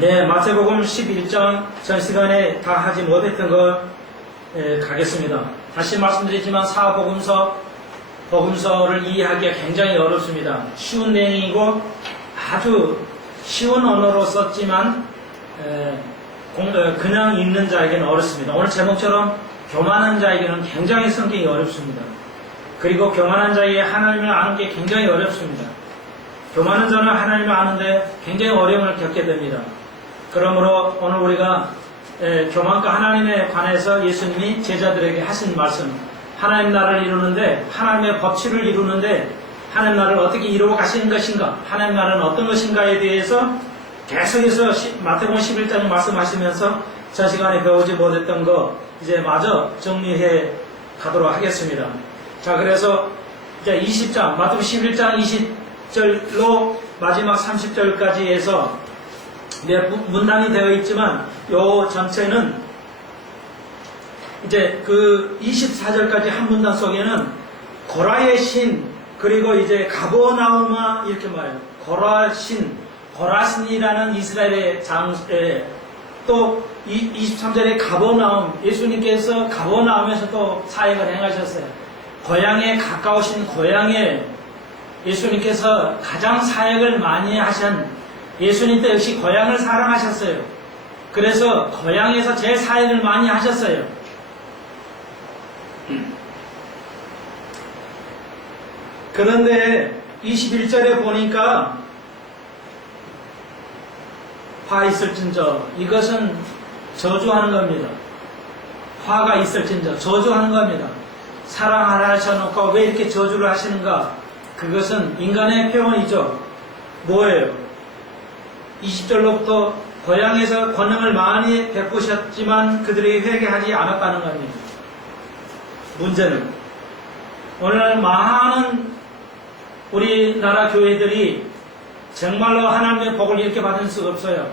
네, 마태복음 11장 전 시간에 다 하지 못했던 거 가겠습니다. 다시 말씀드리지만 복음서를 이해하기가 굉장히 어렵습니다. 쉬운 내용이고 아주 쉬운 언어로 썼지만 그냥 읽는 자에게는 어렵습니다. 오늘 제목처럼 교만한 자에게는 굉장히 성경이 어렵습니다. 그리고 교만한 자에게 하나님을 아는 게 굉장히 어렵습니다. 교만한 자는 하나님을 아는데 굉장히 어려움을 겪게 됩니다. 그러므로 오늘 우리가 교만과 하나님에 관해서 예수님이 제자들에게 하신 말씀, 하나님 나라를 이루는데, 하나님의 법칙을 이루는데 하나님 나라를 어떻게 이루어 가시는 것인가, 하나님 나라는 어떤 것인가에 대해서 계속해서 마태복음 11장 말씀하시면서 저 시간에 배우지 못했던 거 이제 마저 정리해 가도록 하겠습니다. 자, 그래서 이제 20장, 마태복음 11장 20절로 마지막 30절까지 해서 문단이 되어 있지만 요 전체는 이제 그 24절까지 한 문단 속에는 고라의 신, 그리고 이제 가버나움아 이렇게 말해요. 고라신이라는 이스라엘의 또 23절에 가버나움, 예수님께서 가버나움에서 또 사역을 행하셨어요. 고향에 가까우신 고향에 예수님께서 가장 사역을 많이 하신, 예수님 때 역시 고향을 사랑하셨어요. 그래서 고향에서 제일 사역을 많이 하셨어요. 그런데 21절에 보니까 화 있을진저, 이것은 저주하는 겁니다. 화가 있을진저, 저주하는 겁니다. 사랑하라 하셔놓고 왜 이렇게 저주를 하시는가? 그것은 인간의 표현이죠. 뭐예요? 20절로부터 고향에서 권능을 많이 베푸셨지만 그들이 회개하지 않았다는 겁니다. 문제는 오늘 많은 우리나라 교회들이 정말로 하나님의 복을 이렇게 받을 수가 없어요.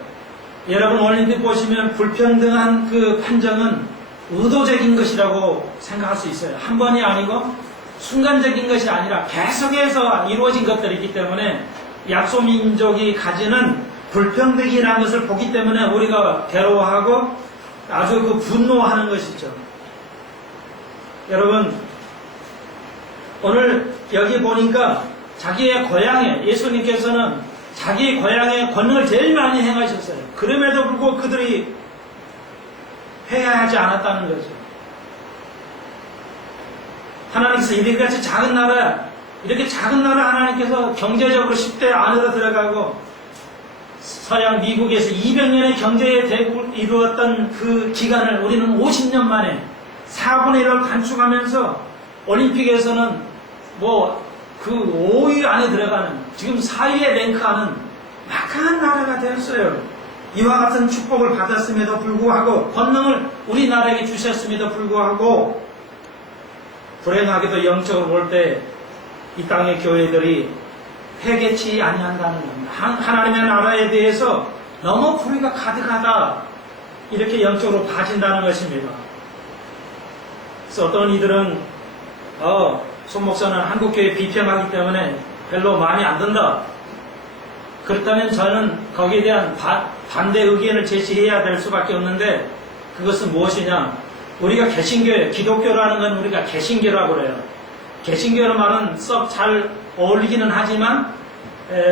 여러분 올림픽 보시면 불평등한 그 판정은 의도적인 것이라고 생각할 수 있어요. 한 번이 아니고 순간적인 것이 아니라 계속해서 이루어진 것들이기 때문에 약소민족이 가지는 불평등이라는 것을 보기 때문에 우리가 괴로워하고 아주 그 분노하는 것이죠. 여러분, 오늘 여기 보니까 자기의 고향에, 예수님께서는 자기 고향에 권능을 제일 많이 행하셨어요. 그럼에도 불구하고 그들이 회개하지 않았다는 거죠. 하나님께서 이렇게같이 작은 나라, 이렇게 작은 나라 하나님께서 경제적으로 10대 안으로 들어가고 서양 미국에서 200년의 경제의 대국을 이루었던 그 기간을 우리는 50년 만에 4분의 1을 단축하면서 올림픽에서는 그 5위 안에 들어가는, 지금 4위에 랭크하는 막강한 나라가 되었어요. 이와 같은 축복을 받았음에도 불구하고, 권능을 우리나라에게 주셨음에도 불구하고, 불행하게도 영적으로 볼 때 이 땅의 교회들이 회개치 아니한다는 겁니다. 하나님의 나라에 대해서 너무 불의가 가득하다, 이렇게 영적으로 봐진다는 것입니다. 그래서 어떤 이들은 손 목사는 한국교회 비평하기 때문에 별로 마음에 안 든다. 그렇다면 저는 거기에 대한 반대 의견을 제시해야 될 수밖에 없는데, 그것은 무엇이냐? 우리가 개신교예요. 기독교라는 건 우리가 개신교라고 그래요. 개신교라는 말은 썩 잘 어울리기는 하지만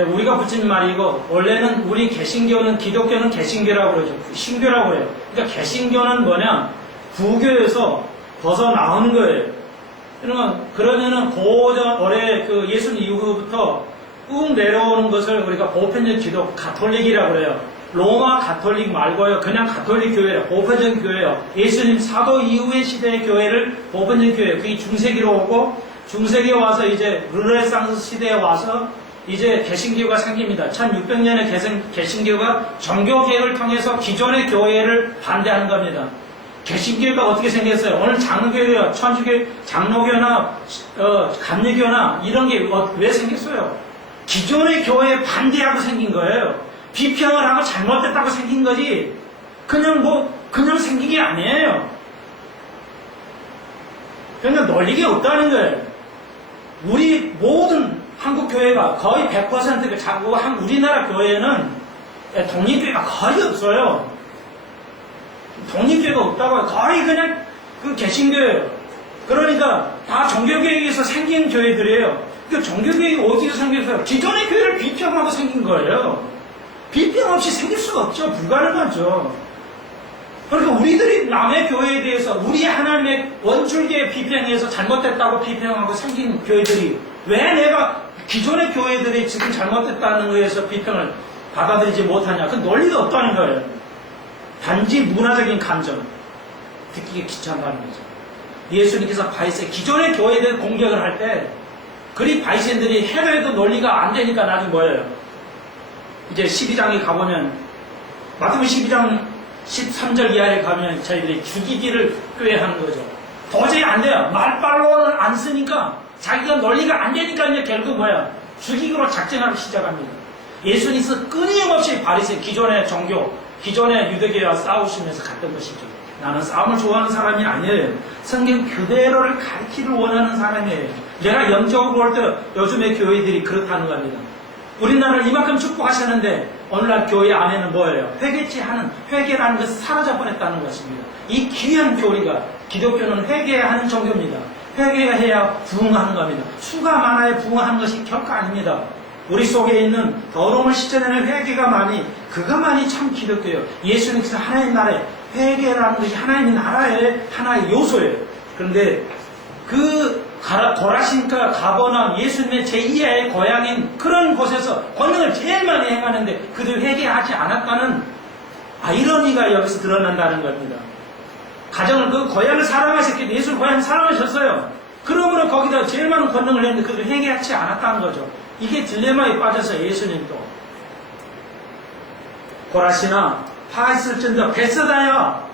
우리가 붙인 말이고, 원래는 우리 개신교는, 기독교는 개신교라고 그러죠. 신교라고 그래요. 그러니까 개신교는 뭐냐? 부교에서 벗어나온 거예요. 그러면은 올해 그 예수님 이후부터 꾹 내려오는 것을 우리가 보편적 기독, 가톨릭이라고 그래요. 로마 가톨릭 말고요. 그냥 가톨릭 교회예요. 보편적 교회예요. 예수님 사도 이후의 시대의 교회를 보편적 교회예요. 그게 중세기로 오고, 중세기에 와서 이제 르네상스 시대에 와서 이제 개신교가 생깁니다. 1600년에 개신교가 종교개혁을 통해서 기존의 교회를 반대하는 겁니다. 개신교가 어떻게 생겼어요? 오늘 장로교회요, 천주교, 장로교나 감리교나 이런 게 왜 생겼어요? 기존의 교회에 반대하고 생긴 거예요. 비평을 하고 잘못됐다고 생긴 거지, 그냥 생긴 게 아니에요. 그러니까 논리가 없다는 거예요. 우리 모든 한국 교회가 거의 100%가 자고 우리나라 교회는 독립교회가 거의 없어요. 독립교회가 없다고 거의 그냥 그 개신교회예요. 그러니까 다 종교개혁에서 생긴 교회들이에요. 그 종교개혁이 어디서 생겼어요? 기존의 교회를 비평하고 생긴 거예요. 비평 없이 생길 수가 없죠. 불가능하죠. 그러니까 우리들이 남의 교회에 대해서 우리 하나님의 원줄기에 비평해서 잘못됐다고 비평하고 생긴 교회들이 왜 내가 기존의 교회들이 지금 잘못됐다는 거에서 비평을 받아들이지 못하냐. 그 논리가 없다는 거예요. 단지 문화적인 감정. 듣기가 귀찮다는 거죠. 예수님께서 바리새 기존의 교회에 대해 공격을 할 때 그리 바리새인들이 해도 논리가 안 되니까 나중에 뭐예요? 이제 12장에 가보면 마태복음 12장 13절 이하에 가면 저희들이 죽이기를 꾀하는 거죠. 도저히 안 돼요. 말빨로는 안 쓰니까 자기가 논리가 안 되니까 이제 결국 뭐야? 죽이기로 작정하기 시작합니다. 예수님께서 끊임없이 바리새 기존의 종교, 기존의 유대교회와 싸우시면서 갔던 것이죠. 나는 싸움을 좋아하는 사람이 아니에요. 성경 그대로를 가르치기를 원하는 사람이에요. 내가 영적으로 볼 때 요즘의 교회들이 그렇다는 겁니다. 우리나라를 이만큼 축복하셨는데 오늘날 교회 안에는 뭐예요? 회개치 하는 회개라는 것이 사라져버렸다는 것입니다. 이 귀한 교리가 기독교는 회개해야 하는 종교입니다. 회개해야 부흥하는 겁니다. 수가 많아야 부흥하는 것이 결코 아닙니다. 우리 속에 있는 더러움을 씻어내는 회개가 많이 그것만이 참 기독교예요. 예수님께서 하나님 나라에 회개라는 것이 하나님의 나라의 하나의 요소예요. 그런데 그 고라신과 가버나움 예수님의 제2의 고향인 그런 곳에서 권능을 제일 많이 행하는데 그들 회개하지 않았다는 아이러니가 여기서 드러난다는 겁니다. 가정을 그 고향을 사랑하셨기 때문에 예수를 고향을 사랑하셨어요. 그러므로 거기다 제일 많은 권능을 했는데 그들 회개하지 않았다는 거죠. 이게 딜레마에 빠져서 예수님도 고라시나 파했을진저 베세다요.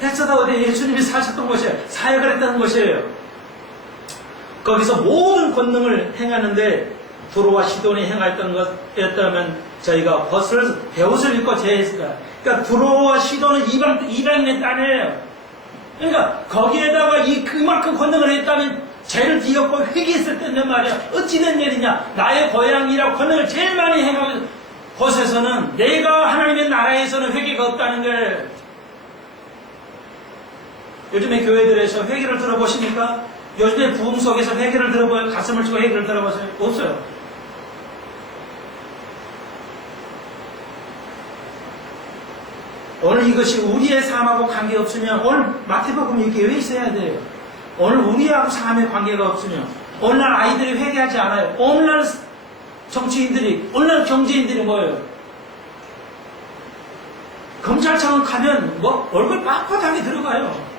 베세다 어디 예수님이 사셨던 곳이에요. 사역을 했다는 곳이에요. 거기서 모든 권능을 행하는데 두로와 시돈이 행했던 것이었다면 저희가 배옷을 입고 제했을까. 그러니까 두로와 시돈은 이방인의 딸이에요. 그러니까 거기에다가 그만큼 권능을 했다면 죄를 뒤엎고 회개했을 때는 말이야. 어찌된 일이냐. 나의 고향이라고 권능을 제일 많이 행하는 곳에서는 내가 하나님의 나라에서는 회개가 없다는 걸 요즘에 교회들에서 회개를 들어보십니까? 요즘에 부흥 속에서 회개를 들어봐요? 가슴을 치고 회개를 들어보세요? 없어요. 오늘 이것이 우리의 삶하고 관계없으면 오늘 마태복음 이렇게 왜 있어야 돼요? 오늘 우리하고 삶의 관계가 없으면 오늘날 아이들이 회개하지 않아요. 오늘날 정치인들이 오늘날 경제인들이 뭐예요? 검찰청은 가면 얼굴 빳빳하게 들어가요.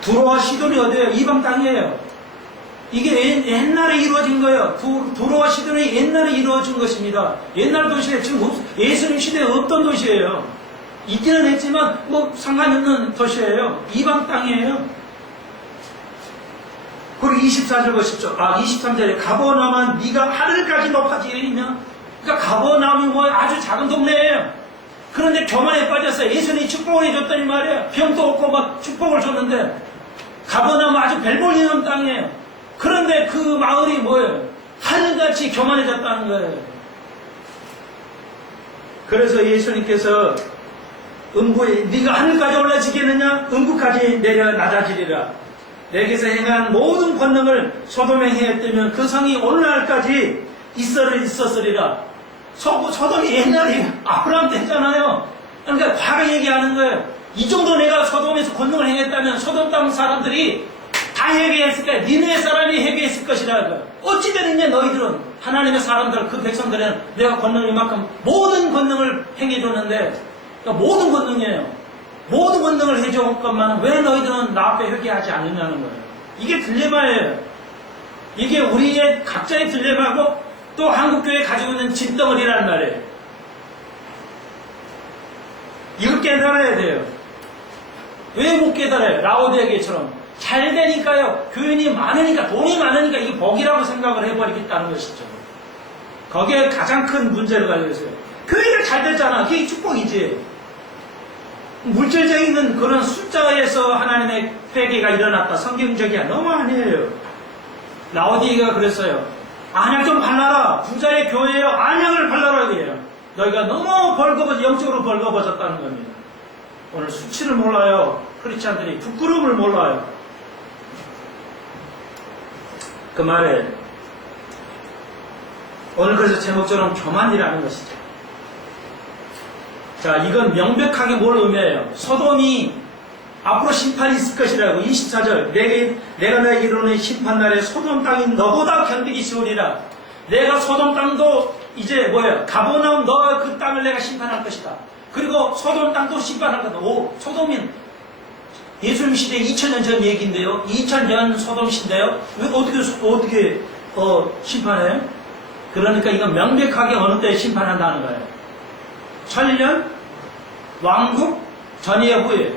두로와 시돈이 어디예요? 이방 땅이에요. 이게 옛날에 이루어진 거예요. 두로와 시돈이 옛날에 이루어진 것입니다. 옛날 도시에 지금 예수님 시대에 없던 도시예요. 있기는 했지만 상관이 없는 도시예요. 이방 땅이에요. 그리고 24절 보십시오. 23절에 가버나움은 네가 하늘까지 높아지리냐. 그러니까 가버나움이 아주 작은 동네예요. 그런데 교만에 빠져서 예수님이 축복을 해줬더니 말이에요. 병도 없고 축복을 줬는데 가버나움은 아주 벨볼이 있는 땅이에요. 그런데 그 마을이 뭐예요? 하늘같이 교만해졌다는 거예요. 그래서 예수님께서 음부에 네가 하늘까지 올라지겠느냐? 음부까지 내려 낮아지리라. 내게서 행한 모든 권능을 소돔에 행했다면 그 성이 오늘날까지 있었으리라. 소돔이 옛날에 아브라함 때 했잖아요. 그러니까 과거 얘기하는 거예요. 이 정도 내가 소돔에서 권능을 행했다면 소돔 땅 사람들이 다 회개했을 거야. 니네 사람이 회개했을 것이라. 어찌되느냐 너희들은 하나님의 사람들 그 백성들은 내가 권능을 이만큼 모든 권능을 행해줬는데 그러니까 모든 권능이에요. 모든 권능을 해준 것만 왜 너희들은 나 앞에 회개하지 않느냐는 거예요. 이게 딜레마예요. 이게 우리의 각자의 딜레마고 또 한국교회 가지고 있는 진덩어리라는 말이에요. 이걸 깨달아야 돼요. 왜 못 깨달아요? 라오디게처럼 잘 되니까요. 교인이 많으니까 돈이 많으니까 이게 복이라고 생각을 해버리겠다는 것이죠. 거기에 가장 큰 문제를 가지고 있어요. 교회가 잘 됐잖아. 그게 축복이지. 물질적인 그런 숫자에서 하나님의 회개가 일어났다. 성경적이야. 너무 아니에요. 라오디게가 그랬어요. 안약 좀 발라라. 부자의 교회여 안약을 발라라. 그래요. 너희가 너무 영적으로 벌거벗었다는 겁니다. 오늘 수치를 몰라요. 크리스찬들이 부끄러움을 몰라요. 그 말에 오늘 그래서 제목처럼 교만이라는 것이죠. 자, 이건 명백하게 뭘 의미해요? 소돔이 앞으로 심판이 있을 것이라고. 24절 내가 너에게 이르는 심판날에 소돔 땅이 너보다 견디기 쉬우리라. 내가 소돔 땅도 이제 가버나움 너 그 땅을 내가 심판할 것이다. 그리고 소돔 땅도 심판할 거다. 소돔인 예수님 시대 2000년 전 얘기인데요. 2000년 소돔 시대요. 왜 어떻게 심판해요? 그러니까 이건 명백하게 어느 때 심판한다는 거예요. 천년 왕국 전이에 후에.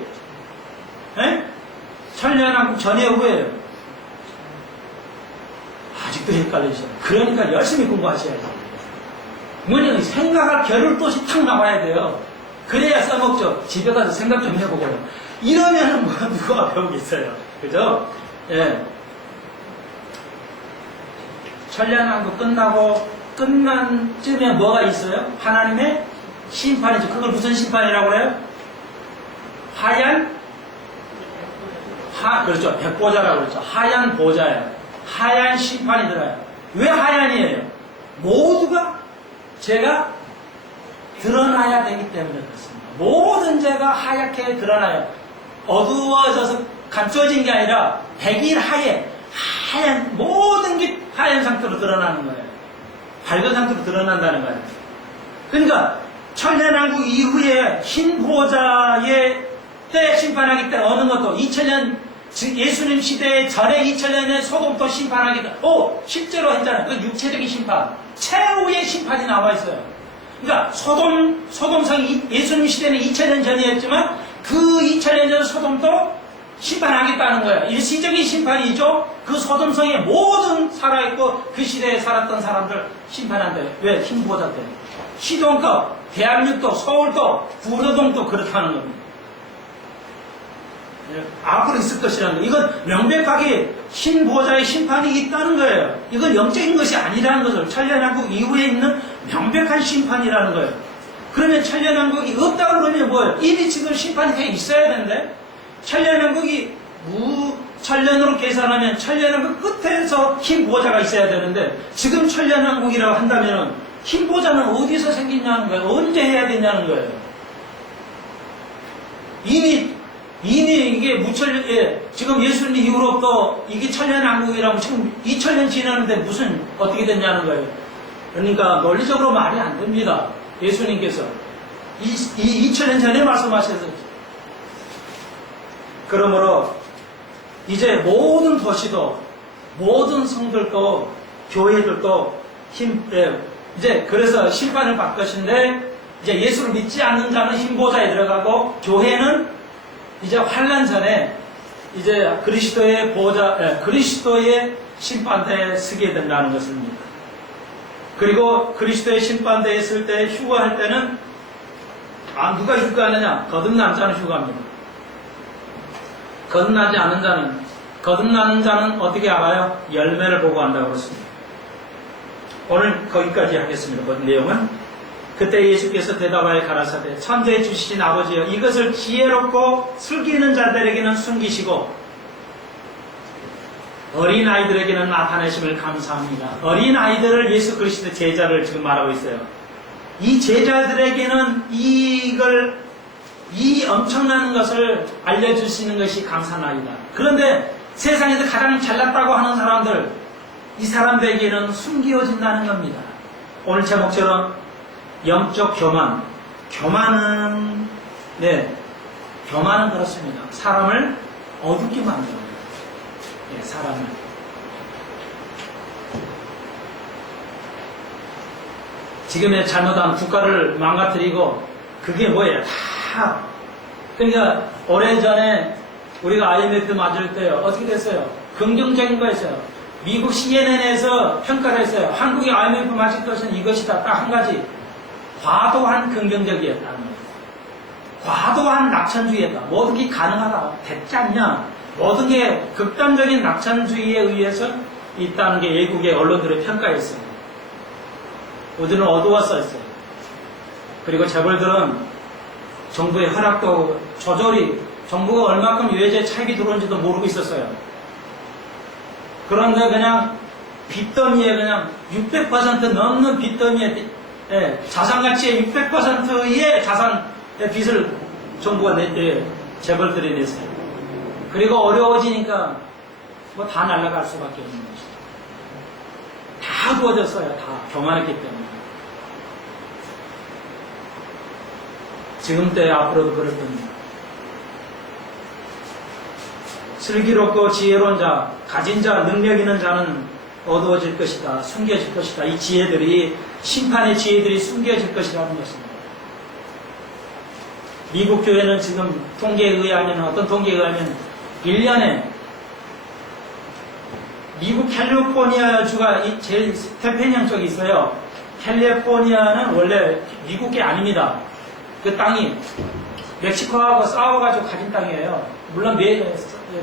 천년 왕국 전이에 후에요. 아직도 헷갈리죠. 그러니까 열심히 공부하셔야죠. 뭐냐면 생각할 겨를도시 탁 나와야 돼요. 그래야 써먹죠. 집에 가서 생각 좀 해보고요. 이러면은 누가 배우겠어요. 그죠? 예. 천년왕국 끝난 쯤에 뭐가 있어요? 하나님의 심판이죠. 그걸 무슨 심판이라고 그래요? 그렇죠. 백보자라고 그랬죠. 하얀 보자예요. 하얀 심판이 들어요. 왜 하얀이에요? 모두가 죄가 드러나야 되기 때문에 그렇습니다. 모든 죄가 하얗게 드러나요. 어두워져서 감춰진 게 아니라 하얀 모든 게 하얀 상태로 드러나는 거예요. 밝은 상태로 드러난다는 거예요. 그러니까 천년왕국 이후에 흰 보좌의 때 심판하기 때문에 어느 것도 2000년 예수님 시대 전에 2000년에 소돔도 심판하기 때문에 실제로 했잖아요. 그 육체적인 심판, 최후의 심판이 나와 있어요. 그러니까 소돔성이 예수님 시대는 2000년 전이었지만 그 2000년 전 소돔도 심판하겠다는 거예요. 일시적인 심판이죠. 그 소돔성에 모든 살아있고 그 시대에 살았던 사람들 심판한대요. 왜? 흰 보좌 때문에. 시동도, 대한민국도, 서울도, 구로동도 그렇다는 겁니다. 앞으로 있을 것이라는 거예요. 이건 명백하게 흰 보좌의 심판이 있다는 거예요. 이건 영적인 것이 아니라는 거죠. 천년왕국 이후에 있는 명백한 심판이라는 거예요. 그러면 천년왕국이 없다고 그러면 뭐예요? 이미 지금 심판이 돼 있어야 되는데 천년왕국이 무천년으로 계산하면 천년왕국 끝에서 흰 보좌가 있어야 되는데 지금 천년왕국이라고 한다면 흰 보좌는 어디서 생기냐는 거예요. 언제 해야 되냐는 거예요. 이미 이게 지금 예수님 이후로부터 이게 천년왕국이라고 지금 2000년 지났는데 무슨 어떻게 됐냐는 거예요. 그러니까 논리적으로 말이 안 됩니다. 예수님께서 2000년 전에 말씀하셔서 그러므로 이제 모든 도시도 모든 성들도 교회들도 이제 그래서 심판을 받을 것인데 이제 예수를 믿지 않는 자는 흰 보좌에 들어가고 교회는 이제 환난 전에 이제 그리스도의 심판대에 서게 된다는 것입니다. 그리고 그리스도의 심판대에 있을 때 휴거할 때는 누가 휴거하느냐? 거듭난 자는 휴거합니다. 거듭나는 자는 어떻게 알아요? 열매를 보고 한다고 그랬습니다. 오늘 거기까지 하겠습니다. 그 내용은 그때 예수께서 대답하여 가라사대 천지에 주시신 아버지여 이것을 지혜롭고 슬기는 자들에게는 숨기시고 어린아이들에게는 나타내심을 감사합니다. 어린아이들을 예수 그리스도 제자를 지금 말하고 있어요. 이 제자들에게는 이 엄청난 것을 알려주시는 것이 감사나이다. 그런데 세상에서 가장 잘났다고 하는 사람들, 이 사람들에게는 숨겨진다는 겁니다. 오늘 제목처럼 영적 교만은 그렇습니다. 사람을 어둡게 만듭니다. 사람을. 지금의 잘못한 국가를 망가뜨리고 그게 뭐예요? 다. 그러니까 오래전에 우리가 IMF 맞을 때요. 어떻게 됐어요? 긍정적인 거였어요. 미국 CNN에서 평가를 했어요. 한국이 IMF 맞을 것은 이것이다. 딱 한 가지. 과도한 긍정적이었다는 거예요. 과도한 낙천주의다. 모든 게 가능하다. 됐지 않냐? 모든 게 극단적인 낙천주의에 의해서 있다는 게 외국의 언론들의 평가였어요. 우리는 어두웠어 했어요. 그리고 재벌들은 정부의 허락도 조절이 정부가 얼마큼 외제 차익이 들어온지도 모르고 있었어요. 그런데 그냥 빚더미에 그냥 600% 넘는 빚더미에 자산가치의 600%의 자산의 빚을 정부가 재벌들이 냈어요. 그리고 어려워지니까 뭐 다 날아갈 수밖에 없는 것이죠. 다 어두워졌어요. 다 교만했기 때문에. 지금 때 앞으로도 그럴 겁니다. 슬기롭고 지혜로운 자, 가진 자, 능력 있는 자는 어두워질 것이다. 숨겨질 것이다. 이 지혜들이, 심판의 지혜들이 숨겨질 것이라는 것입니다. 미국 교회는 지금 통계에 의하면, 어떤 통계에 의하면 1년에 미국 캘리포니아 주가 제일 태평양 쪽에 있어요. 캘리포니아는 원래 미국 게 아닙니다. 그 땅이 멕시코하고 싸워가지고 가진 땅이에요. 물론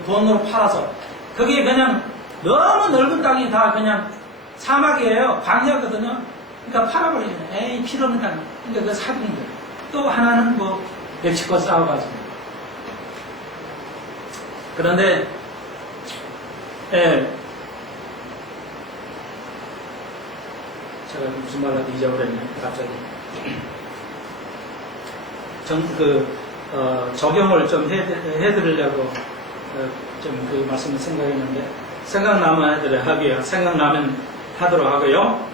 돈으로 팔아서. 그게 그냥 너무 넓은 땅이 다 그냥 사막이에요. 광야거든요. 그러니까 팔아버리잖아요. 에이, 필요 없는 땅. 그러니까 그 사둔 거예요. 또 하나는 뭐 멕시코 싸워가지고. 그런데 제가 무슨 말 하도 잊어버렸네. 갑자기. 적용을 좀 해드리려고 좀 그 말씀을 생각했는데, 생각나면 생각나면 하도록 하고요.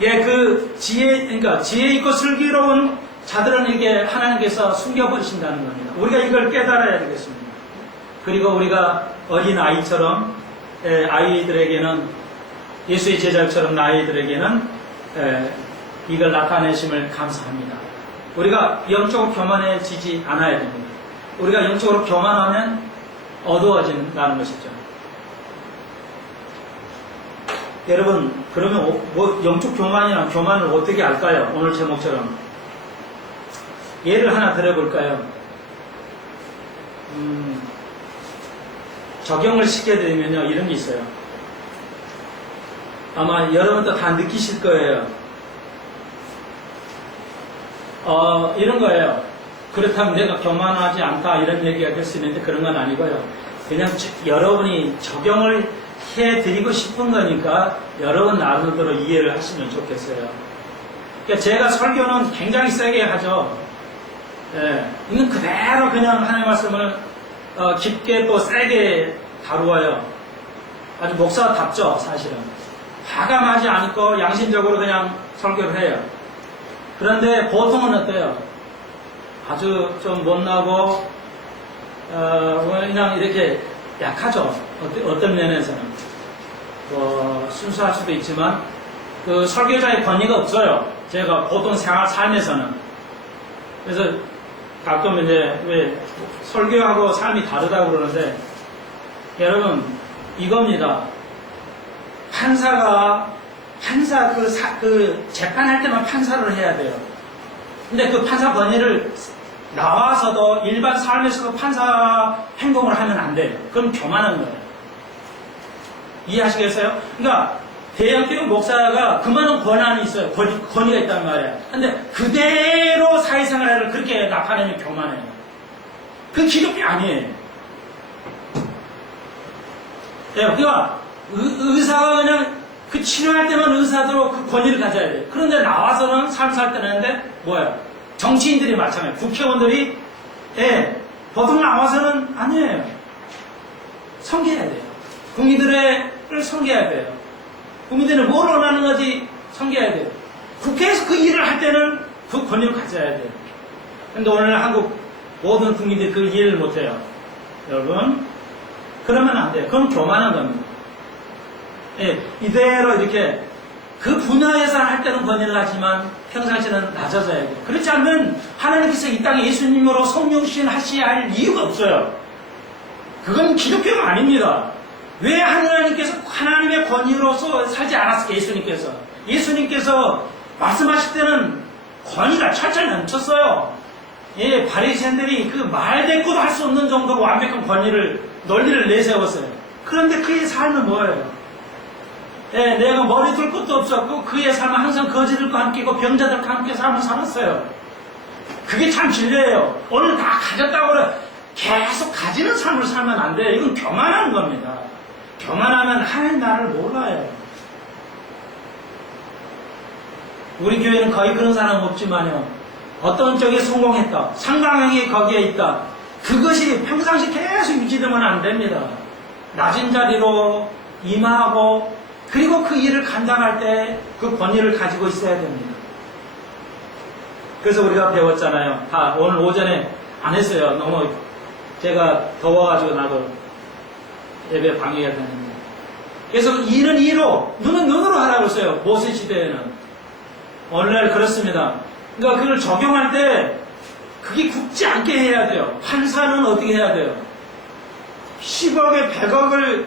예, 그 그러니까 지혜 있고 슬기로운 자들은 이게 하나님께서 숨겨버리신다는 겁니다. 우리가 이걸 깨달아야 되겠습니다. 그리고 우리가 어린 아이처럼, 아이들에게는, 예수의 제자처럼 아이들에게는, 이걸 나타내심을 감사합니다. 우리가 영적으로 교만해지지 않아야 됩니다. 우리가 영적으로 교만하면 어두워진다는 것이죠. 여러분, 그러면 영적 교만이나 교만을 어떻게 알까요? 오늘 제목처럼. 예를 하나 들어볼까요? 적용을 시켜드리면요, 이런 게 있어요. 아마 여러분도 다 느끼실 거예요. 이런 거예요. 그렇다면 내가 교만하지 않다 이런 얘기가 될 수 있는데 그런 건 아니고요. 그냥 여러분이 적용을 해드리고 싶은 거니까 여러분 나름대로 이해를 하시면 좋겠어요. 그러니까 제가 설교는 굉장히 세게 하죠. 이건 그대로 그냥 하나님의 말씀을 깊게 또 세게 다루어요. 아주 목사답죠, 사실은. 과감하지 않고 양심적으로 그냥 설교를 해요. 그런데 보통은 어때요? 아주 좀 못나고 그냥 이렇게 약하죠. 어떤 면에서는 순수할 수도 있지만 그 설교자의 권위가 없어요. 제가 보통 삶에서는. 그래서 가끔 이제 왜 설교하고 삶이 다르다고 그러는데, 여러분 이겁니다. 그 재판할 때만 판사를 해야 돼요. 근데 그 판사 권위를 나와서도 일반 삶에서도 판사 행동을 하면 안 돼요. 그럼 교만한 거예요. 이해하시겠어요? 그러니까 대형교육 목사가 그만한 권한이 있어요. 권위가 있단 말이에요. 근데 그대로 사회생활을 그렇게 나타내면 교만해요. 그건 기독교 아니에요. 그러니까 의사가 그냥 그 치료할 때만 의사도 그 권위를 가져야 돼요. 그런데 나와서는 삶 살 때는 하는데 뭐예요? 정치인들이 마찬가지예요. 국회의원들이 보통 나와서는 아니에요. 섬겨야 돼요. 국민들을 섬겨야 돼요. 국민들은 뭘 원하는 건지 섬겨야 돼요. 국회에서 그 일을 할 때는 그 권위를 가져야 돼요. 근데 오늘 한국 모든 국민들이 그 일을 못해요. 여러분, 그러면 안 돼요. 그건 교만한 겁니다. 이대로 이렇게 그 분야에서 할 때는 권위를 하지만 평상시에는 낮아져야 돼요. 그렇지 않으면 하나님께서 이 땅에 예수님으로 성령신 하셔야 할 이유가 없어요. 그건 기독교가 아닙니다. 왜 하나님께서 하나님의 권위로서 살지 않았을까? 예수님께서 말씀하실 때는 권위가 철철 넘쳤어요. 예, 바리새인들이 그 말대꾸도 할 수 없는 정도로 완벽한 논리를 내세웠어요. 그런데 그의 삶은 뭐예요? 예, 내가 머리 둘 것도 없었고 그의 삶은 항상 거지들과 함께고 병자들과 함께 삶을 살았어요. 그게 참 진리예요. 오늘 다 가졌다고 그래 계속 가지는 삶을 살면 안 돼요. 이건 교만한 겁니다. 교만하면 하나님 나라를 몰라요. 우리 교회는 거의 그런 사람 없지만요. 어떤 쪽에 성공했다. 상당히 거기에 있다. 그것이 평상시 계속 유지되면 안 됩니다. 낮은 자리로 임하고 그리고 그 일을 감당할 때 그 권위를 가지고 있어야 됩니다. 그래서 우리가 배웠잖아요. 오늘 오전에 안 했어요. 너무 제가 더워가지고 나도 예배 방해가 되는데. 그래서 일은 이로, 눈은 눈으로 하라고 했어요. 모세 시대에는. 오늘날 그렇습니다. 그러니까 그걸 적용할 때 그게 굳지 않게 해야 돼요. 판사는 어떻게 해야 돼요? 10억에 100억을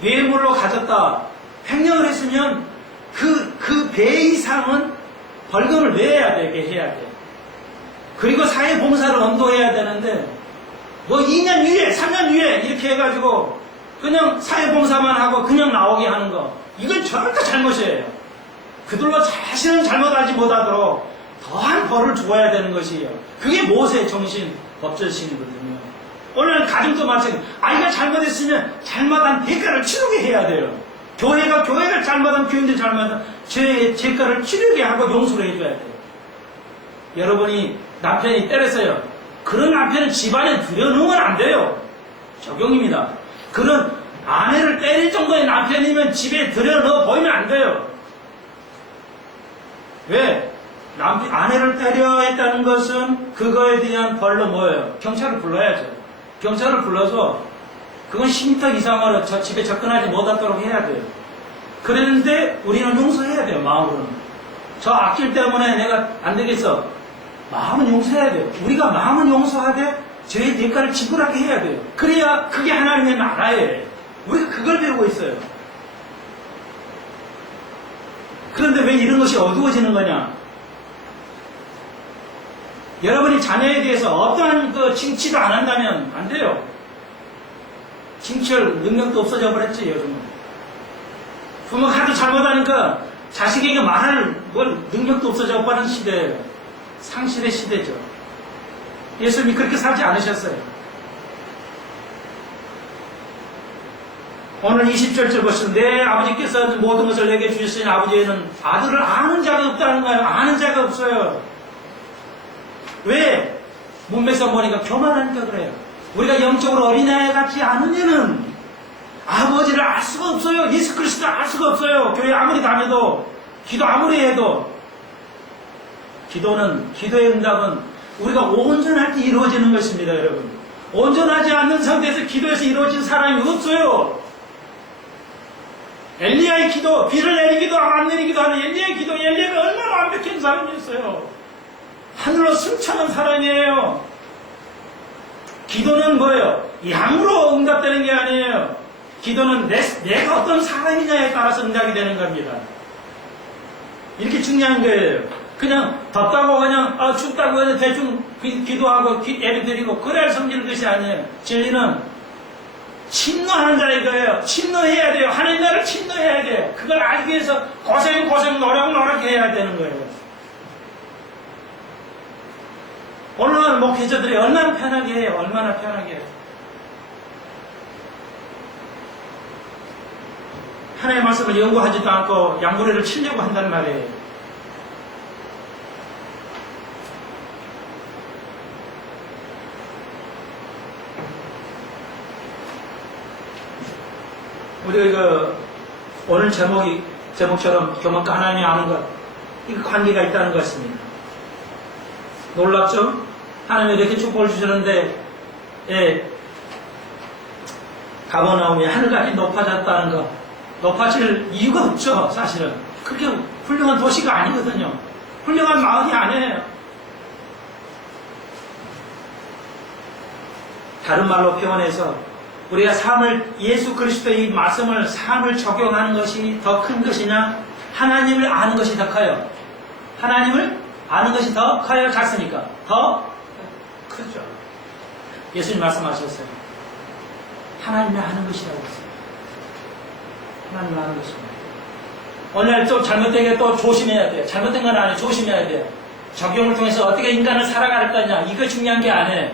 뇌물로 가졌다. 횡령을 했으면 그 배 이상은 벌금을 내야 되게 해야 돼요. 그리고 사회봉사를 언도해야 되는데 뭐 2년 유예, 3년 유예 이렇게 해가지고 그냥 사회봉사만 하고 그냥 나오게 하는 거 이건 절대 잘못이에요. 그들로 자신은 잘못하지 못하도록 더한 벌을 주어야 되는 것이에요. 그게 모세의 정신, 법절신이거든요. 오늘 가정도 마찬가지. 아이가 잘못했으면 잘못한 대가를 치르게 해야 돼요. 교회가 잘못한 교인들 잘못한 죄의 대가를 치르게 하고 용서를 해줘야 돼요. 여러분이 남편이 때렸어요. 그런 남편은 집안에 들여놓으면 안 돼요. 적용입니다. 그런 아내를 때릴 정도의 남편이면 집에 들여넣어 보이면 안 돼요. 왜? 아내를 때려 했다는 것은 그거에 대한 벌로 뭐예요? 경찰을 불러야죠. 경찰을 불러서 그건 10m 이상으로 저 집에 접근하지 못하도록 해야 돼요. 그랬는데 우리는 용서해야 돼요. 마음으로는. 저 악질 때문에 내가 안 되겠어. 마음은 용서해야 돼요. 우리가 마음은 용서하되 죄의 대가를 지불하게 해야 돼요. 그래야 그게 하나님의 나라예요. 우리가 그걸 배우고 있어요. 그런데 왜 이런 것이 어두워지는 거냐? 여러분이 자녀에 대해서 어떠한 징치도 안 한다면 안 돼요. 징치할 능력도 없어져 버렸지, 요즘은. 부모가 하도 잘못하니까 자식에게 말할 능력도 없어져 버린 시대예요. 상실의 시대죠. 예수님이 그렇게 살지 않으셨어요. 오늘 20절째 보시면 내 아버지께서 모든 것을 내게 주셨으니 아버지에는 아들을 아는 자가 없다는 거예요. 아는 자가 없어요. 왜? 문맥상 보니까 교만하니까 그래요. 우리가 영적으로 어린아이 같지 않으면은 아버지를 알 수가 없어요. 예수 그리스도를 알 수가 없어요. 교회 아무리 다녀도 기도 아무리 해도 기도의 응답은 우리가 온전할 때 이루어지는 것입니다. 여러분. 온전하지 않는 상태에서 기도에서 이루어진 사람이 없어요. 엘리야의 기도, 비를 내리기도 안 내리기도 하는 엘리야의 기도, 엘리야가 얼마나 완벽한 사람이었어요. 하늘로 승천한 사람이에요. 기도는 뭐예요? 양으로 응답되는 게 아니에요. 기도는 내가 어떤 사람이냐에 따라서 응답이 되는 겁니다. 이렇게 중요한 거예요. 그냥 덥다고 그냥 춥다고 그냥 대충 기도하고 예배 드리고 그래야 성지는 것이 아니에요. 진리는 침노하는 자의 거예요. 침노해야 돼요. 하나님 나라를 침노해야 돼요. 그걸 알기 위해서 고생 노력해야 되는 거예요. 오늘 목회자들이 얼마나 편하게 해요. 얼마나 편하게 해요. 하나님의 말씀을 연구하지도 않고 양무리를 치려고 한단 말이에요. 우리가 오늘 제목처럼 교만과 하나님이 아는 것, 이 관계가 있다는 것입니다. 놀랍죠? 하나님이 이렇게 축복을 주셨는데, 가버나움이 하늘같이 높아졌다는 것, 높아질 이유가 없죠, 사실은. 그렇게 훌륭한 도시가 아니거든요. 훌륭한 마을이 아니에요. 다른 말로 표현해서 우리가 예수 그리스도의 말씀을 삶을 적용하는 것이 더 큰 것이냐, 하나님을 아는 것이 더 커요. 하나님을 아는 것이 더 커요, 작습니까? 더 크죠. 예수님 말씀하셨어요. 하나님이 하는 것이라고 했어요. 하나님이 하는 것입니다. 오늘 또 잘못된 게 또 조심해야 돼요. 잘못된 건 아니에요. 조심해야 돼요. 적용을 통해서 어떻게 인간을 살아갈 거냐. 이거 중요한 게 아니에요.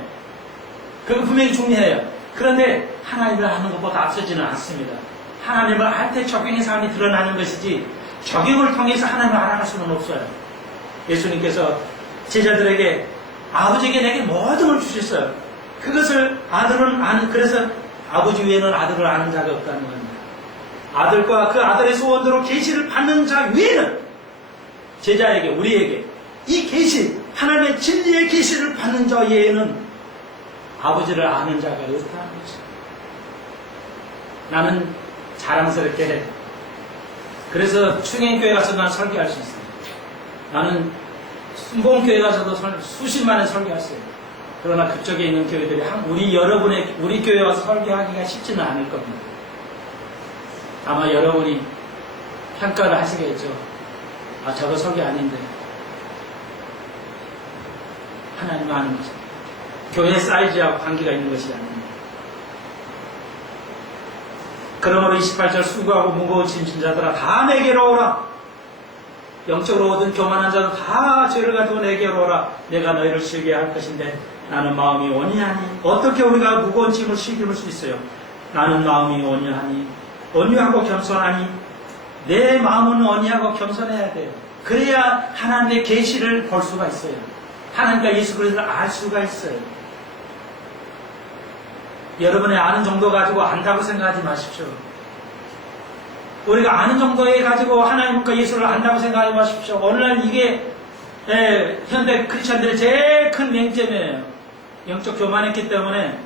그거 분명히 중요해요. 그런데 하나님을 하는 것보다 앞서지는 않습니다. 하나님을 할 때 적용의 삶이 드러나는 것이지 적용을 통해서 하나님을 알아갈 수는 없어요. 예수님께서 제자들에게 아버지에게 내게 모든 걸 주셨어요. 그것을 아들은 아는, 그래서 아버지 외에는 아들을 아는 자가 없다는 겁니다. 아들과 그 아들의 소원대로 계시를 받는 자 외에는 제자에게, 우리에게 이 계시, 하나님의 진리의 계시를 받는 자 외에는 아버지를 아는 자가 없다는 것입니다. 나는 자랑스럽게 해. 그래서 충행교회 가서 난 설교할 수 있어요. 나는 순봉교회 가서도 수십만에 설교할 수 있어요. 그러나 그쪽에 있는 교회들이 우리 교회 와서 설교하기가 쉽지는 않을 겁니다. 아마 여러분이 평가를 하시겠죠. 아, 저거 설교 아닌데. 하나님 아는 것입니다. 교회 사이즈하고 관계가 있는 것이 아닙니다. 그러므로 28절 수고하고 무거운 짐진 자들아 다 내게로 오라. 영적으로 얻은 교만한 자도 다 죄를 가지고 내게로 오라. 내가 너희를 쉬게 할 것인데 나는 마음이 온유하니. 어떻게 우리가 무거운 짐을 쉬게 할 수 있어요? 나는 마음이 온유하니. 온유하고 겸손하니. 내 마음은 온유하고 겸손해야 돼요. 그래야 하나님의 계시를 볼 수가 있어요. 하나님과 예수 그리스도를 알 수가 있어요. 여러분의 아는 정도 가지고 안다고 생각하지 마십시오. 우리가 아는 정도에 가지고 하나님과 예수를 안다고 생각하지 마십시오. 오늘날 이게 현대 크리스천들의 제일 큰 맹점이에요. 영적 교만했기 때문에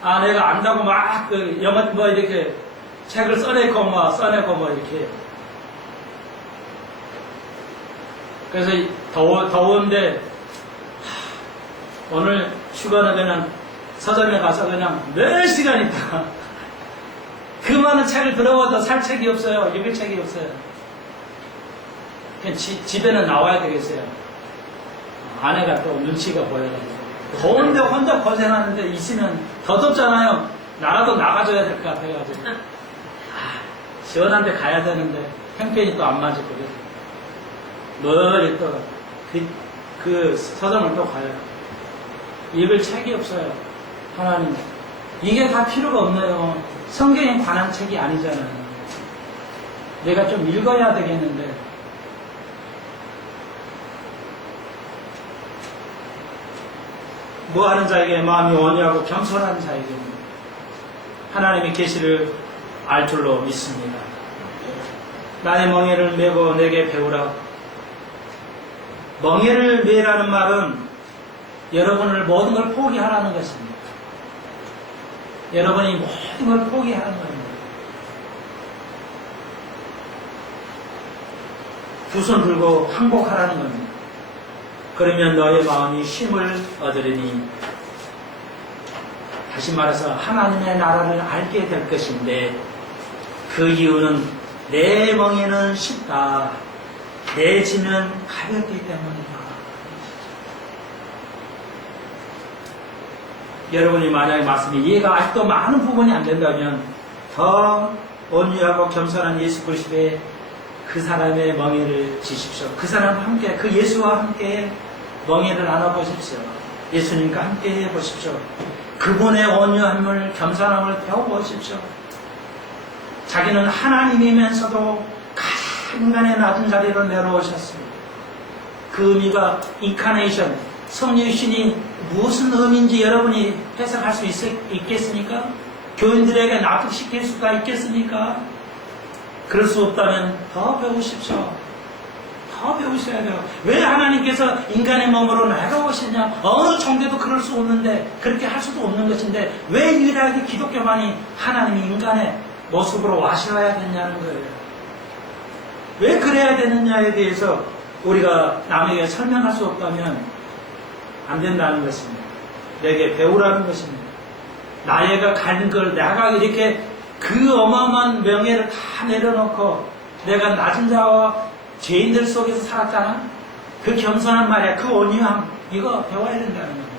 내가 안다고 막 영어 이렇게 책을 써내고 이렇게 해요. 그래서 더운데 오늘 휴가는 그냥 서점에 가서 그냥 몇 시간 있다. 그 많은 책을 들어와도 살 책이 없어요. 읽을 책이 없어요. 그냥 집에는 나와야 되겠어요. 아내가 또 눈치가 보여가지고. 더운데 혼자 고생하는데 있으면 더 덥잖아요. 나라도 나가줘야 될 것 같아가지고. 시원한 데 가야 되는데 형편이 또 안 맞을 거거든요. 멀리 또 그 서점을 또 가요. 읽을 책이 없어요. 하나님, 이게 다 필요가 없네요. 성경에 관한 책이 아니잖아요. 내가 좀 읽어야 되겠는데. 뭐하는 자에게 마음이 온유하고 겸손한 자에게 하나님의 계시를 알 줄로 믿습니다. 나의 멍에를 메고 내게 배우라. 멍에를 메라는 말은 여러분을 모든 걸 포기하라는 것입니다. 여러분이 모든 걸 포기하는 겁니다. 두 손 들고 항복하라는 겁니다. 그러면 너의 마음이 쉼을 얻으리니, 다시 말해서 하나님의 나라를 알게 될 것인데, 그 이유는 내 멍에는 쉽다, 내 짐은 가볍기 때문이다. 여러분이 만약에 말씀이 이해가 아직도 많은 부분이 안 된다면 더 온유하고 겸손한 예수 그리스도의 그 사람의 멍에를 지십시오. 그 사람과 함께, 그 예수와 함께 멍에를 나눠보십시오. 예수님과 함께 해보십시오. 그분의 온유함을, 겸손함을 배워보십시오. 자기는 하나님이면서도 가장 인간의 낮은 자리로 내려오셨습니다. 그 의미가 인카네이션, 성육신이 무슨 의미인지 여러분이 해석할 수 있겠습니까? 교인들에게 납득시킬 수가 있겠습니까? 그럴 수 없다면 더 배우십시오. 더 배우셔야 돼요. 왜 하나님께서 인간의 몸으로 내려오시냐? 어느 종교도 그럴 수 없는데, 그렇게 할 수도 없는 것인데, 왜 유일하게 기독교만이 하나님이 인간의 모습으로 와셔야 되냐는 거예요. 왜 그래야 되느냐에 대해서 우리가 남에게 설명할 수 없다면 안 된다는 것입니다. 내게 배우라는 것입니다. 나이가 간 걸 내가 이렇게 그 어마어마한 명예를 다 내려놓고 내가 낮은 자와 죄인들 속에서 살았잖아. 그 겸손한 말이야. 그 온유함, 이거 배워야 된다는 겁니다.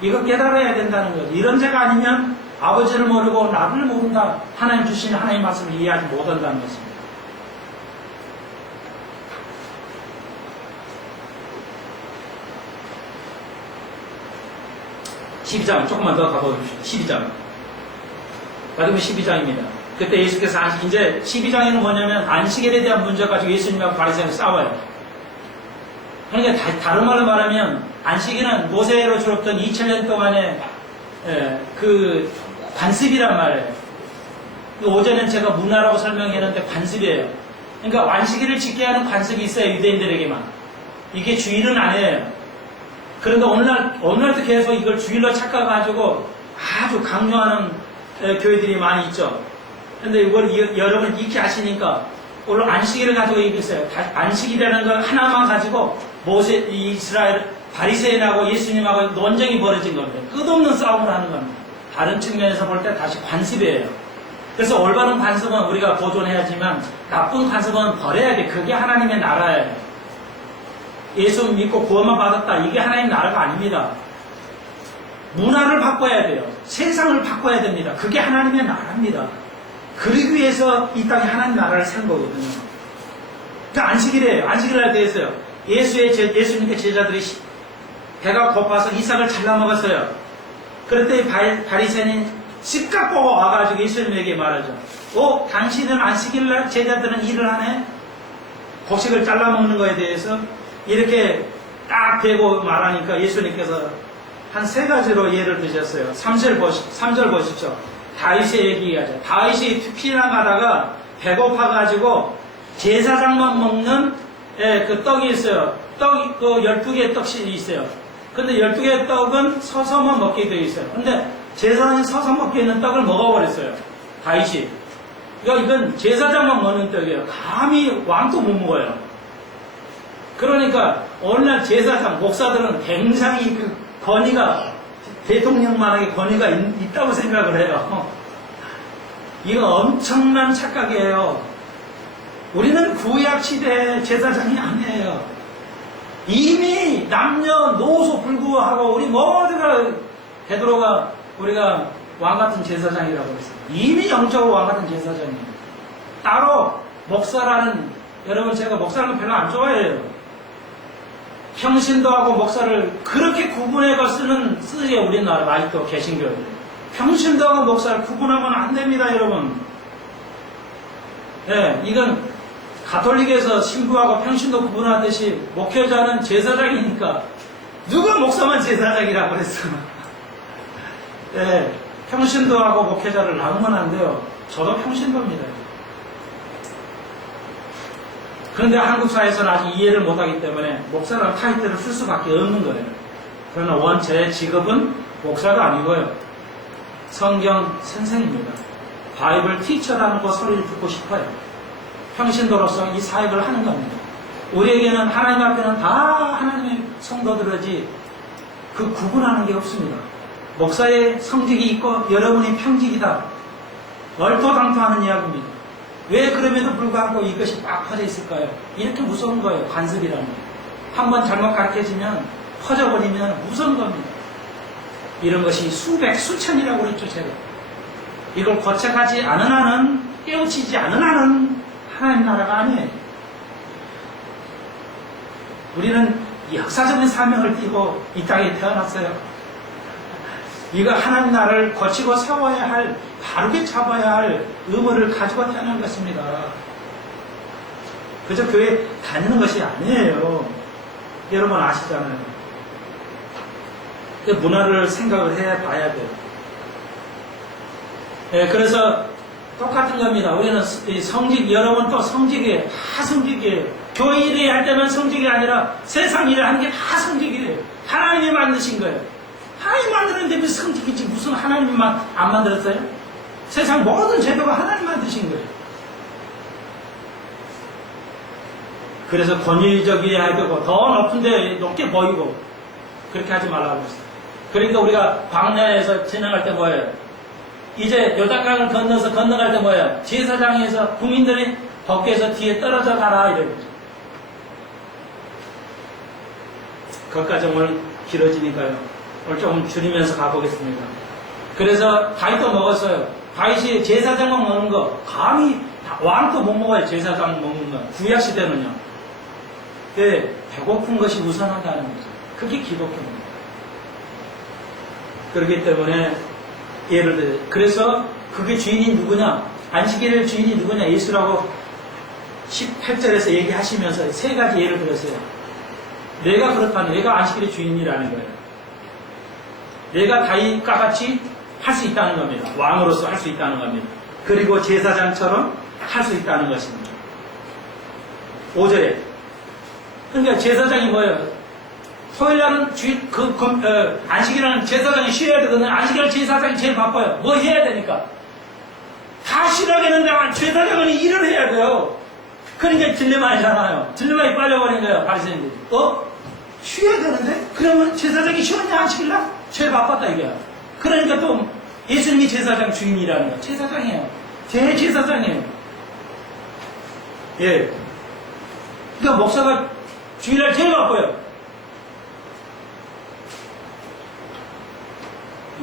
이거 깨달아야 된다는 거죠. 이런 자가 아니면 아버지를 모르고 나를 모른다. 하나님 주신 하나님 말씀을 이해하지 못한다는 것입니다. 12장 조금만 더 가보십시오. 12장. 마태복음 12장입니다. 그때 예수께서 이제 12장에는 뭐냐면 안식일에 대한 문제 가지고 예수님하고 바리새인이 싸워요. 그러니까 다른 말로 말하면 안식일은 모세로부터 2000년 동안의 그 관습이란 말이에요. 오전엔 제가 문화라고 설명했는데 관습이에요. 그러니까 안식일을 지켜야 하는 관습이 있어요. 유대인들에게만. 이게 주일은 아니에요. 그런데 오늘날도 계속 이걸 주일로 착각가지고 아주 강요하는 교회들이 많이 있죠. 그런데 이걸 여러분 익히 아시니까 오늘 안식일을 가지고 얘기했어요. 안식이라는 걸 하나만 가지고 이스라엘 바리새인하고 예수님하고 논쟁이 벌어진 겁니다. 끝없는 싸움을 하는 겁니다. 다른 측면에서 볼 때 다시 관습이에요. 그래서 올바른 관습은 우리가 보존해야지만 나쁜 관습은 버려야 돼. 그게 하나님의 나라예요. 예수 믿고 구원만 받았다. 이게 하나님 나라가 아닙니다. 문화를 바꿔야 돼요. 세상을 바꿔야 됩니다. 그게 하나님의 나라입니다. 그러기 위해서 이 땅에 하나님 나라를 세운 거거든요. 그러니까 안식일이에요. 안식일 날 때 했어요. 예수님께 제자들이 배가 고파서 이삭을 잘라 먹었어요. 그랬더니 바리새인이 씹각 보고 와가지고 예수님에게 말하죠. 당신은 안식일 날 제자들은 일을 하네? 곡식을 잘라 먹는 거에 대해서 이렇게 딱 대고 말하니까 예수님께서 한 3가지로 예를 드셨어요. 3절 보십시오. 다윗의 얘기하죠. 다윗이 피난가다가 배고파가지고 제사장만 먹는 그 떡이 있어요. 떡이 그 12개의 떡이 있어요. 근데 12개의 떡은 서서만 먹게 되어 있어요. 근데 제사장이 서서 먹게 있는 떡을 먹어버렸어요. 다윗이. 그러니까 이건 제사장만 먹는 떡이에요. 감히 왕도 못 먹어요. 그러니까 오늘날 제사장, 목사들은 굉장히 그 권위가 대통령만하게 권위가 있다고 생각을 해요. 이거 엄청난 착각이에요. 우리는 구약 시대의 제사장이 아니에요. 이미 남녀노소 불구하고 우리 모두가 베드로가 우리가 왕같은 제사장이라고 했어요. 이미 영적으로 왕같은 제사장이에요. 따로 목사라는, 여러분 제가 목사라는 거 별로 안 좋아해요. 평신도하고 목사를 그렇게 구분해서 쓰세요. 우리나라 아직도 개신교들. 평신도하고 목사를 구분하면 안 됩니다, 여러분. 이건 가톨릭에서 신부하고 평신도 구분하듯이 목회자는 제사장이니까 누가 목사만 제사장이라고 그랬어. 평신도하고 목회자를 나누면 안 돼요. 저도 평신도입니다. 그런데 한국 사회에서는 아직 이해를 못하기 때문에 목사라는 타이틀을 쓸 수밖에 없는 거예요. 그러나 원체 직업은 목사가 아니고요. 성경 선생입니다. 바이블 티처라는 거 소리를 듣고 싶어요. 평신도로서 이 사역을 하는 겁니다. 우리에게는 하나님 앞에는 다 하나님의 성도들이지 그 구분하는 게 없습니다. 목사의 성직이 있고 여러분이 평직이다. 얼토당토하는 이야기입니다. 왜 그럼에도 불구하고 이것이 빡 퍼져 있을까요? 이렇게 무서운 거예요. 관습이라는 게. 한번 잘못 가르쳐지면 퍼져버리면 무서운 겁니다. 이런 것이 수백, 수천이라고 그랬죠, 제가. 이걸 거쳐가지 않은 한은, 깨우치지 않은 한은 하나님 나라가 아니에요. 우리는 역사적인 사명을 띠고 이 땅에 태어났어요. 이거 하나님 나라를 거치고 세워야 할, 바르게 잡아야 할 의무를 가지고 태어난 것입니다. 그저 교회 다니는 것이 아니에요. 여러분 아시잖아요. 그 문화를 생각을 해봐야 돼요. 그래서 똑같은 겁니다. 우리는 성직, 여러분 또 성직이에요. 다 성직이에요. 교회 일을 할 때는 성직이 아니라 세상 일을 하는 게 다 성직이에요. 하나님이 만드신 거예요. 하나님 만드는데 무슨 성직이지, 무슨 하나님만 안 만들었어요? 세상 모든 제도가 하나님 만드신 거예요. 그래서 권위적이어야 되고 더 높은데 높게 보이고 그렇게 하지 말라고 했어요. 그러니까 우리가 광야에서 지나갈 때 뭐예요? 이제 요단강을 건너갈 때 뭐예요? 제사장에서 국민들이 밖에서 뒤에 떨어져 가라 이러죠. 거기까지 오늘 길어지니까요. 오늘 조금 줄이면서 가보겠습니다. 그래서 다윗도 먹었어요. 다윗이 제사장만 먹는 거, 감히 왕도 못 먹어요. 제사장 먹는 거. 구약 시대는요. 네, 배고픈 것이 우선하다는 거죠. 그게 기독교입니다. 그렇기 때문에 예를 들어 그래서 그게 주인이 누구냐? 안식일의 주인이 누구냐? 예수라고 18절에서 얘기하시면서 세 가지 예를 들었어요. 내가 그렇다면 내가 안식일의 주인이라는 거예요. 내가 다윗과 같이 할 수 있다는 겁니다. 왕으로서 할 수 있다는 겁니다. 그리고 제사장처럼 할 수 있다는 것입니다. 5절에 그러니까 제사장이 뭐예요? 토요일날은 안식일은 제사장이 쉬어야 되거든요. 안식일은 제사장이 제일 바빠요. 뭐 해야 되니까. 다 쉬라겠는데 제사장은 일을 해야 돼요. 그러니까 딜레마이잖아요. 딜레마에 빠져버린 거예요. 바리새인들이. 쉬어야 되는데? 그러면 제사장이 쉬었냐 안식일날? 제일 바빴다 이거야. 그러니까 또 예수님이 제사장 주인이라는 거예요. 제사장이에요. 대제사장이에요. 예. 그러니까 목사가 주일날 제일 바빠요.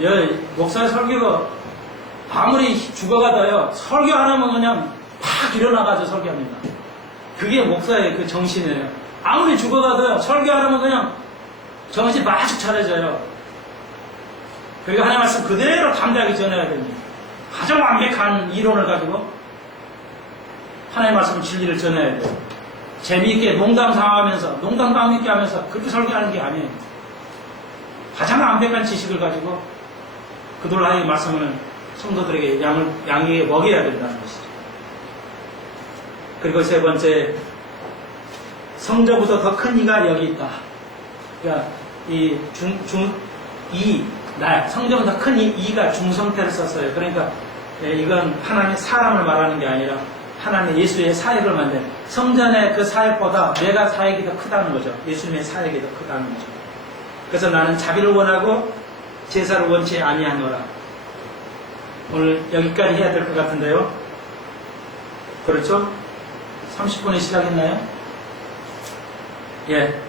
예, 목사의 설교가 아무리 죽어가다요. 설교 하나면 그냥 팍 일어나가지고 설교합니다. 그게 목사의 그 정신이에요. 아무리 죽어가도요. 설교 하나면 그냥 정신 마저 차려져요. 그리고 하나님 말씀 그대로 담대하게 전해야 됩니다. 가장 완벽한 이론을 가지고 하나님 말씀 진리를 전해야 돼요. 재미있게 농담당하면서 농담 있게 하면서 그렇게 설교하는 게 아니에요. 가장 완벽한 지식을 가지고 그들 하나님의 말씀을 성도들에게 양에게 먹여야 된다는 것이죠. 그리고 세 번째, 성전보다 더 큰 이가 여기 있다. 그러니까 성전보다 더 큰 이가 중성태를 썼어요. 그러니까 이건 하나님의 사람을 말하는 게 아니라 하나님의 예수의 사역을 만든 성전의 그 사역보다 내가 사역이 더 크다는 거죠. 예수님의 사역이 더 크다는 거죠. 그래서 나는 자비를 원하고 제사를 원치 아니하노라. 오늘 여기까지 해야 될 것 같은데요. 그렇죠? 30분에 시작했나요? 예.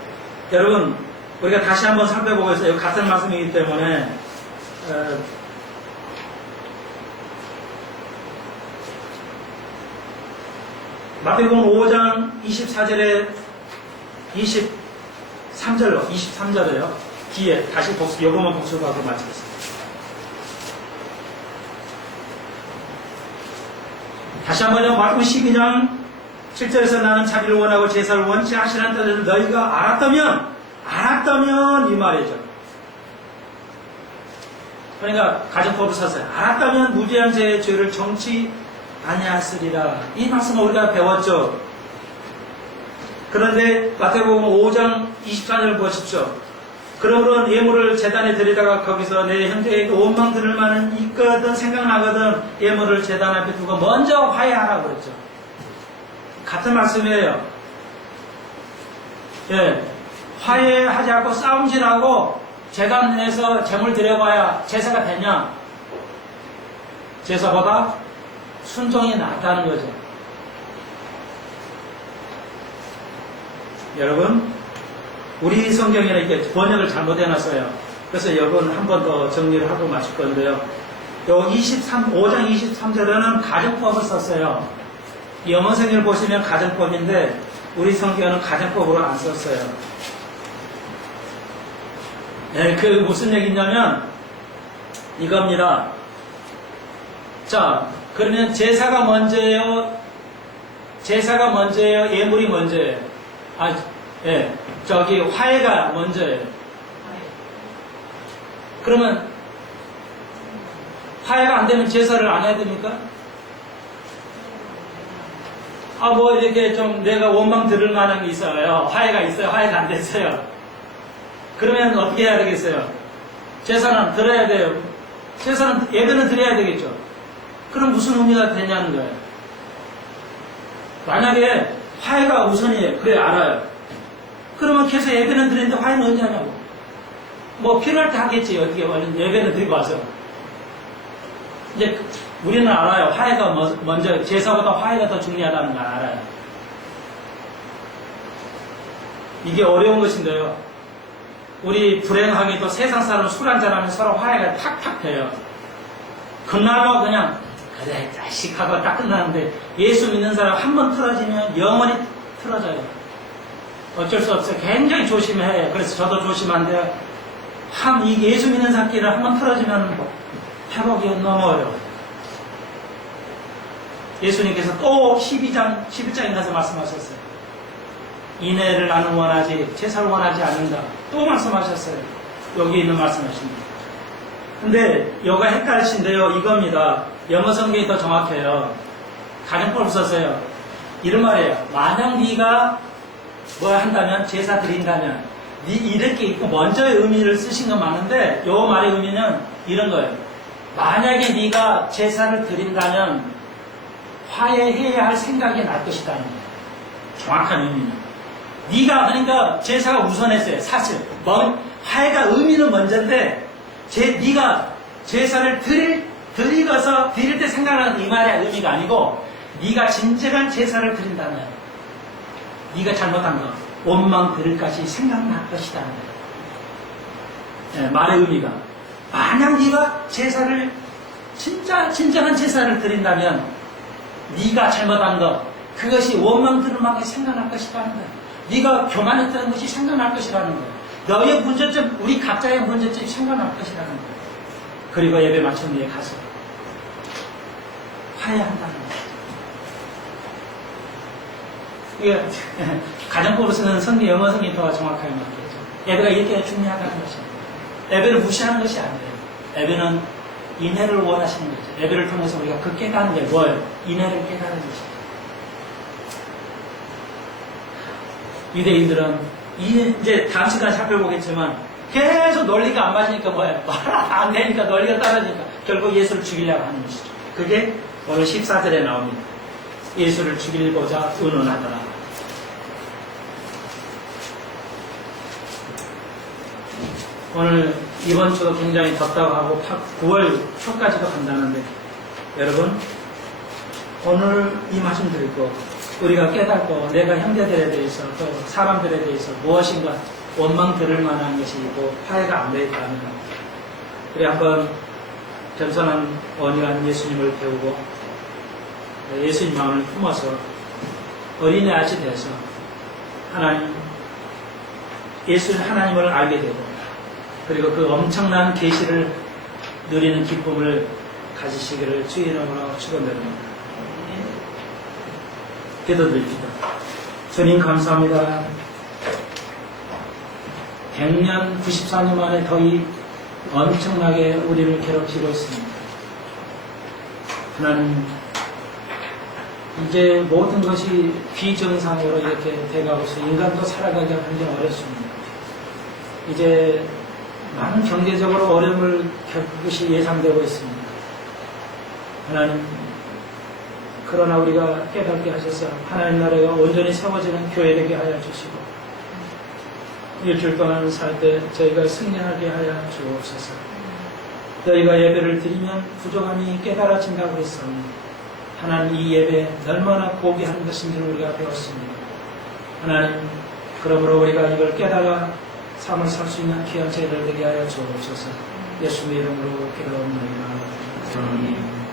여러분, 우리가 다시 한번 살펴보고 있어요. 같은 말씀이기 때문에 마태복음 5장 24절에 23절에요. 뒤에 다시 요것만 복습하고 마치겠습니다. 다시 한번요. 마태복음 12장 7절에서 나는 자비를 원하고 제사를 원치 않으시는 뜻을 너희가 알았다면 이 말이죠. 그러니까 가정법을 썼어요. 알았다면 무죄한 자의 죄를 정치 아니하으리라. 이 말씀을 우리가 배웠죠. 그런데 마태복음 5장 24절을 보십시오. 그러므로 예물을 제단에 드리다가 거기서 내 형제에게 원망 들을 만은 있거든 생각나거든 예물을 제단 앞에 두고 먼저 화해하라고 그랬죠. 같은 말씀이에요. 예, 화해하지 않고 싸움질하고 제단에서 제물 드려봐야 제사가 되냐? 제사보다 순종이 낫다는 거죠. 여러분, 우리 성경에는 이렇게 번역을 잘못해놨어요. 그래서 이건 한 번 더 정리를 하고 마칠 건데요. 요 5장 23절에는 가정법을 썼어요. 영어 성경을 보시면 가정법인데 우리 성경은 가정법으로 안 썼어요. 네, 그 무슨 얘기냐면 이겁니다. 자, 그러면 제사가 먼저예요? 예물이 먼저예요? 예, 화해가 먼저예요. 그러면 화해가 안 되면 제사를 안 해야 됩니까? 이렇게 좀 내가 원망 들을 만한 게 있어요. 화해가 있어요. 화해가 안 됐어요. 그러면 어떻게 해야 되겠어요? 제사는 드려야 돼요. 예배는 드려야 되겠죠. 그럼 무슨 의미가 되냐는 거예요. 만약에 화해가 우선이에요. 그래, 알아요. 그러면 계속 예배는 드리는데 화해는 언제 하냐고. 필요할 때 하겠지. 어떻게 얼른 예배는 드리고 와서. 이제 우리는 알아요. 화해가 먼저, 제사보다 화해가 더 중요하다는 걸 알아요. 이게 어려운 것인데요. 우리 불행하게도 세상 사람 술 한잔하면 서로 화해가 탁탁 돼요. 그날로 그냥 그래 자식 하고 딱 끝나는데 예수 믿는 사람 한 번 틀어지면 영원히 틀어져요. 어쩔 수 없어요. 굉장히 조심해야 해요. 그래서 저도 조심한데 이 예수 믿는 사람끼리 한 번 틀어지면 회복이 너무 어려워요. 예수님께서 또 11장에 가서 말씀하셨어요. 인애를 나는 원하지 제사를 원하지 않는다. 또 말씀하셨어요. 여기 있는 말씀하십니다. 근데 여가 헷갈리신데요. 이겁니다. 영어 성경이 더 정확해요. 가정법을 썼어요. 이런 말이에요. 만약 네가 뭐 한다면 제사 드린다면 이렇게 있고 먼저의 의미를 쓰신 건 많은데 요 말의 의미는 이런 거예요. 만약에 네가 제사를 드린다면 화해해야 할 생각이 날 것이다는 거예요. 정확한 의미는. 네가 그러니까 제사가 우선했어요. 사실 화해가 의미는 먼저인데 네가 제사를 드릴 때 생각하는 이 말의 의미가 아니고 네가 진정한 제사를 드린다면 네가 잘못한 거 원망 들을 것이 생각날 것이다. 네, 말의 의미가 만약 네가 제사를 진정한 제사를 드린다면 네가 잘못한 거 그것이 원망 들을 만큼 생각날 것이라는 거야. 네가 교만했다는 것이 생각날 것이라는 거야. 너의 문제점, 우리 각자의 문제점이 생각날 것이라는 거야. 그리고 예배 마친 뒤에 가서 화해한다는 거야. 이게 가정법을 쓰는 성경, 영어 성경이 더 정확하게 말하겠죠. 예배가 이렇게 중요하다는 것입니다. 예배를 무시하는 것이 아니에요. 예배는 인애를 원하시는 거죠. 예배를 통해서 우리가 그 깨닫는 게 뭐예요? 인애를 깨닫는 것입니다. 유대인들은 이제 다음 시간에 살펴보겠지만 계속 논리가 안 맞으니까 뭐예요? 안 되니까 논리가 떨어지니까 결국 예수를 죽이려고 하는 것이죠. 그게 오늘 14절에 나옵니다. 예수를 죽이고자 의논하더라. 오늘 이번 주도 굉장히 덥다고 하고 9월 초까지도 간다는데 여러분 오늘 이 말씀 드리고 우리가 깨닫고 내가 형제들에 대해서 또 사람들에 대해서 무엇인가 원망 들을 만한 것이 있고 화해가 안 되어 있다면 우리 한번 겸손한 온유한 예수님을 배우고 예수님 마음을 품어서 어린애 아치 돼서 하나님을 알게 되고 그리고 그 엄청난 계시를 누리는 기쁨을 가지시기를 주의 이름으로 축원드립니다. 기도드립시다. 주님 감사합니다. 100년, 94년 만에 더위 엄청나게 우리를 괴롭히고 있습니다. 하나님, 이제 모든 것이 비정상으로 이렇게 돼가고 있어 인간도 살아가기가 굉장히 어렵습니다. 이제 많은 경제적으로 어려움을 겪을 것이 예상되고 있습니다. 하나님, 그러나 우리가 깨닫게 하셔서 하나님 나라가 온전히 세워지는 교회 되게 하여 주시고 일주일 동안 살 때 저희가 승리하게 하여 주옵소서. 저희가 예배를 드리면 부족함이 깨달아진다고 그랬습니다. 하나님 이 예배 얼마나 고귀한 것인지를 우리가 배웠습니다. 하나님 그러므로 우리가 이걸 깨달아 삶을 살 수 있는 귀한 저희들 되게 하여 주옵소서. 예수님의 이름으로 기도합니다. 아멘.